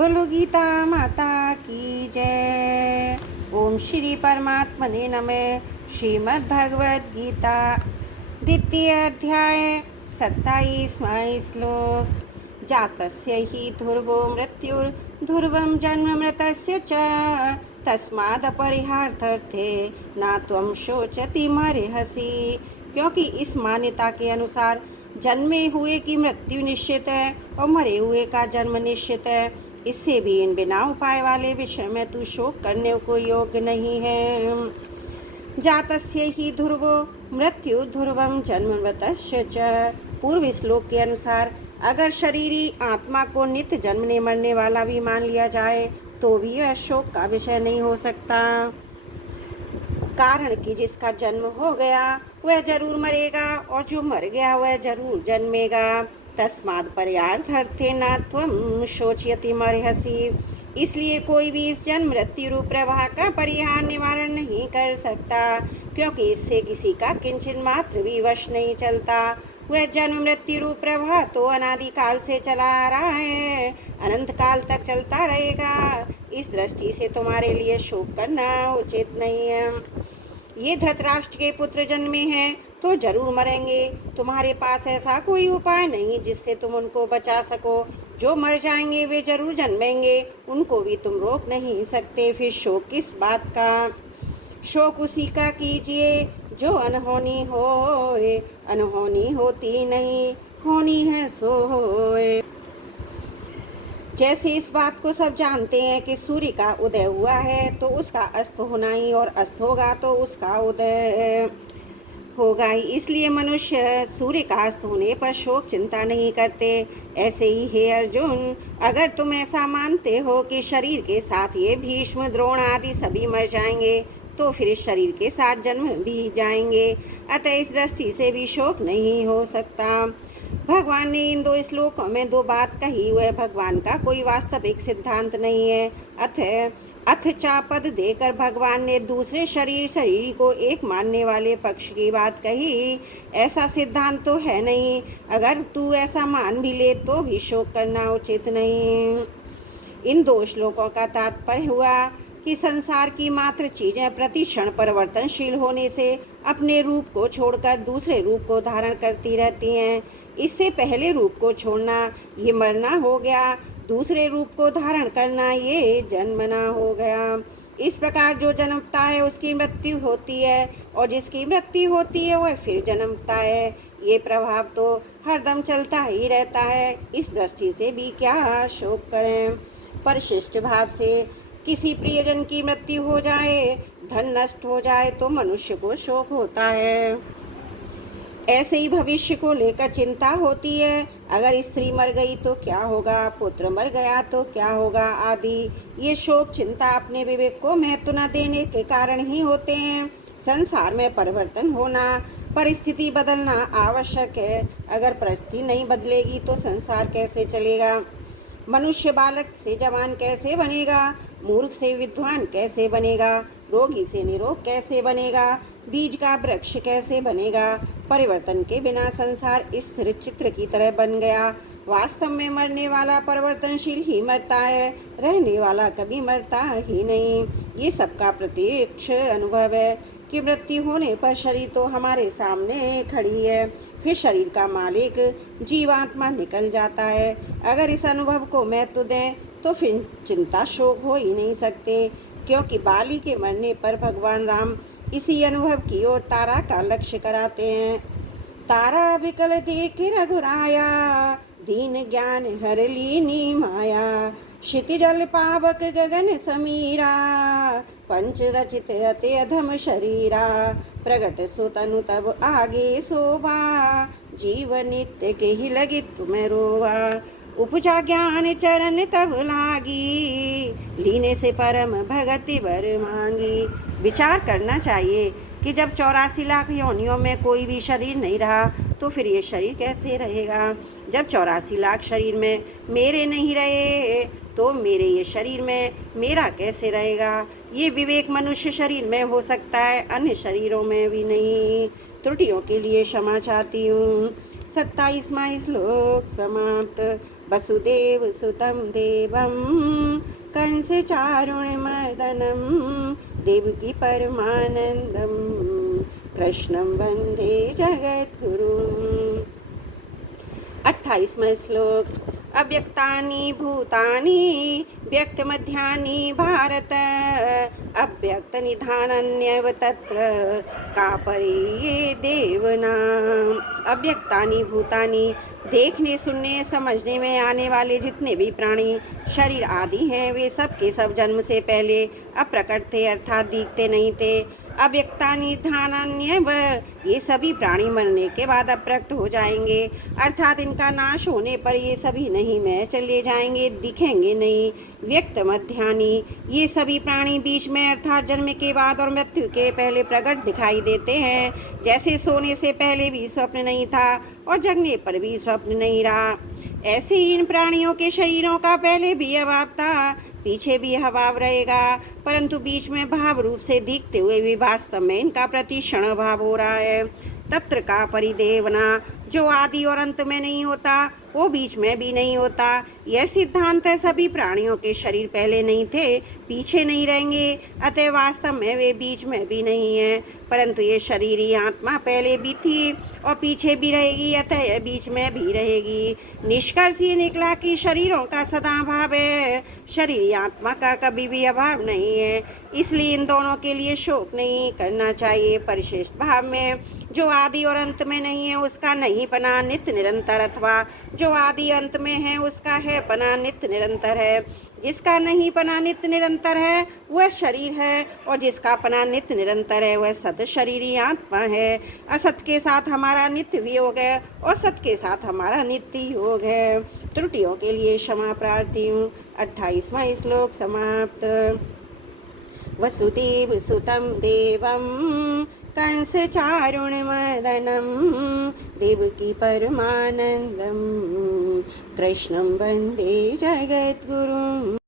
बोलो गीता माता की जय। ओम श्री परमात्मने नमः। श्रीमद् भगवद गीता द्वितीय अध्याय 27वां श्लोक। जातस्य हि ध्रुवो मृत्युर्ध्रुवं जन्म मृतस्य च तस्मादपरिहार्थार्थे न त्वं शोचति मर्हसि। क्योंकि इस मान्यता के अनुसार जन्मे हुए की मृत्यु निश्चित है और मरे हुए का जन्म निश्चित है, इससे भी इन बिना उपाय वाले विषय में तू शोक करने को योग्य नहीं है। जातस्य ही ध्रुवो मृत्यु ध्रुवम जन्म मृतस्य च। पूर्व श्लोक के अनुसार अगर शरीरी आत्मा को नित्य जन्मने मरने वाला भी मान लिया जाए तो भी यह शोक का विषय नहीं हो सकता। कारण कि जिसका जन्म हो गया वह जरूर मरेगा और जो मर गया वह जरूर जन्मेगा। तस्माद पर्यार्थार्थे न त्वं शोचयति मर्हसि। इसलिए कोई भी इस जन्म मृत्यु रूप प्रवाह का परिहार निवारण नहीं कर सकता, क्योंकि इससे किसी का किंचन मात्र भी वश नहीं चलता। वह जन्म मृत्यु रूप प्रवाह तो अनादिकाल से चला आ रहा है, अनंत काल तक चलता रहेगा। इस दृष्टि से तुम्हारे लिए शोक करना उचित नहीं है। ये धृतराष्ट्र के पुत्र जन्मे हैं तो जरूर मरेंगे। तुम्हारे पास ऐसा कोई उपाय नहीं जिससे तुम उनको बचा सको। जो मर जाएंगे वे जरूर जन्मेंगे, उनको भी तुम रोक नहीं सकते। फिर शोक किस बात का? शोक उसी का कीजिए जो अनहोनी होए। अनहोनी होती नहीं, होनी है सो होए। जैसे इस बात को सब जानते हैं कि सूर्य का उदय हुआ है तो उसका अस्त होना ही, और अस्त होगा तो उसका उदय होगा ही। इसलिए मनुष्य सूर्य का अस्त होने पर शोक चिंता नहीं करते। ऐसे ही हे अर्जुन, अगर तुम ऐसा मानते हो कि शरीर के साथ ये भीष्म द्रोण आदि सभी मर जाएंगे तो फिर इस शरीर के साथ जन्म भी जाएंगे, अतः इस दृष्टि से भी शोक नहीं हो सकता। भगवान ने इन दो श्लोकों में दो बात कही, वह भगवान का कोई वास्तविक सिद्धांत नहीं है। अथ चापद देकर भगवान ने दूसरे शरीर को एक मानने वाले पक्ष की बात कही। ऐसा सिद्धांत तो है नहीं। अगर तू ऐसा मान भी ले तो भी शोक करना उचित नहीं। इन दो श्लोकों का तात्पर्य हुआ कि संसार की मात्र चीजें प्रति क्षण परिवर्तनशील होने से अपने रूप को छोड़कर दूसरे रूप को धारण करती रहती हैं। इससे पहले रूप को छोड़ना ये मरना हो गया, दूसरे रूप को धारण करना ये जन्मना हो गया। इस प्रकार जो जन्मता है उसकी मृत्यु होती है, और जिसकी मृत्यु होती है वह फिर जन्मता है। ये प्रभाव तो हरदम चलता ही रहता है। इस दृष्टि से भी क्या शोक करें। परिशिष्ट भाव से किसी प्रियजन की मृत्यु हो जाए, धन नष्ट हो जाए तो मनुष्य को शोक होता है। ऐसे ही भविष्य को लेकर चिंता होती है। अगर स्त्री मर गई तो क्या होगा, पुत्र मर गया तो क्या होगा आदि। ये शोक चिंता अपने विवेक को महत्व न देने के कारण ही होते हैं। संसार में परिवर्तन होना, परिस्थिति बदलना आवश्यक है। अगर परिस्थिति नहीं बदलेगी तो संसार कैसे चलेगा। मनुष्य बालक से जवान कैसे बनेगा, मूर्ख से विद्वान कैसे बनेगा, रोगी से निरोग कैसे बनेगा, बीज का वृक्ष कैसे बनेगा। परिवर्तन के बिना संसार स्थिर चित्र की तरह बन गया। वास्तव में मरने वाला परिवर्तनशील ही मरता है, रहने वाला कभी मरता ही नहीं। ये सबका प्रत्यक्ष अनुभव है कि मृत्यु होने पर शरीर तो हमारे सामने खड़ी है, फिर शरीर का मालिक जीवात्मा निकल जाता है। अगर इस अनुभव को महत्व दें तो फिर चिंता शोक हो ही नहीं सकते, क्योंकि बाली के मरने पर भगवान राम इसी अनुभव की ओर तारा का लक्ष्य कराते हैं। तारा विकल देख रघुराया, दीन ज्ञान हर लीनी माया। क्षितिजल पावक गगन समीरा, पंच रचित अति अधम शरीरा। प्रगट सुतनु तब आगे शोभा, जीव नित्य के ही लगी तुम्हें रोवा। उपजा ज्ञान चरण तब लागी, लीने से परम भगति वर मांगी। विचार करना चाहिए कि जब 84 लाख योनियों में कोई भी शरीर नहीं रहा तो फिर ये शरीर कैसे रहेगा। जब 84 लाख शरीर में मेरे नहीं रहे तो मेरे ये शरीर में मेरा कैसे रहेगा। ये विवेक मनुष्य शरीर में हो सकता है, अन्य शरीरों में भी नहीं। त्रुटियों के लिए क्षमा चाहती हूँ। 27वां श्लोक समाप्त। वसुदेवसुतं देवं कंसचारुण्यमर्दनं देवकी परमानन्दं कृष्णं वन्दे जगद्गुरुम्। 28वां श्लोक। अव्यक्तानि भूतानि व्यक्तमध्यानि भारत अव्यक्तनिधानन्येव तत्र का परे ये देवनाम। अव्यक्तानि भूतानि देखने सुनने समझने में आने वाले जितने भी प्राणी शरीर आदि हैं वे सब के सब जन्म से पहले अप्रकट थे अर्थात दिखते नहीं थे। अव्यक्तानि धानान्येव ये सभी प्राणी मरने के बाद अप्रकट हो जाएंगे अर्थात इनका नाश होने पर ये सभी नहीं में चले जाएंगे दिखेंगे नहीं। व्यक्त मध्यानि ये सभी प्राणी बीच में अर्थात जन्म के बाद और मृत्यु के पहले प्रकट दिखाई देते हैं जैसे सोने से पहले भी स्वप्न नहीं था और जगने पर भी स्वप्न नहीं रहा ऐसे ही इन प्राणियों के शरीरों का पहले भी अभाव था पीछे भी अभाव रहेगा परंतु बीच में भाव रूप से दिखते हुए भी वास्तव में इनका प्रतिक्षण अभाव हो रहा है। तत्र का परिदेवना जो आदि और अंत में नहीं होता वो बीच में भी नहीं होता यह सिद्धांत है। सभी प्राणियों के शरीर पहले नहीं थे पीछे नहीं रहेंगे अतः वास्तव में वे बीच में भी नहीं है परंतु ये शरीरी आत्मा पहले भी थी और पीछे भी रहेगी अतः यह बीच में भी रहेगी। निष्कर्ष ये निकला कि शरीरों का सदा अभाव है शरीरी आत्मा का कभी भी अभाव नहीं है इसलिए इन दोनों के लिए शोक नहीं करना चाहिए। परिशिष्ट भाव में जो आदि और अंत में नहीं है उसका नहीं पना नित्य निरंतर अथवा जो आदि अंत में है उसका है पना नित्य निरंतर है। जिसका नहीं पना नित्य निरंतर है वह शरीर है और जिसका पना नित्य निरंतर है वह सत शरीरी आत्मा है। असत के साथ हमारा नित्य वियोग है और सत के साथ हमारा नित्य योग है। त्रुटियों के लिए क्षमा प्रार्थी हूँ। 28वां श्लोक समाप्त। वसुदेवसुतं देवं कंसचारुण्यमर्दनं देवकी परमानन्दं कृष्णं वन्दे जगद्गुरुम्।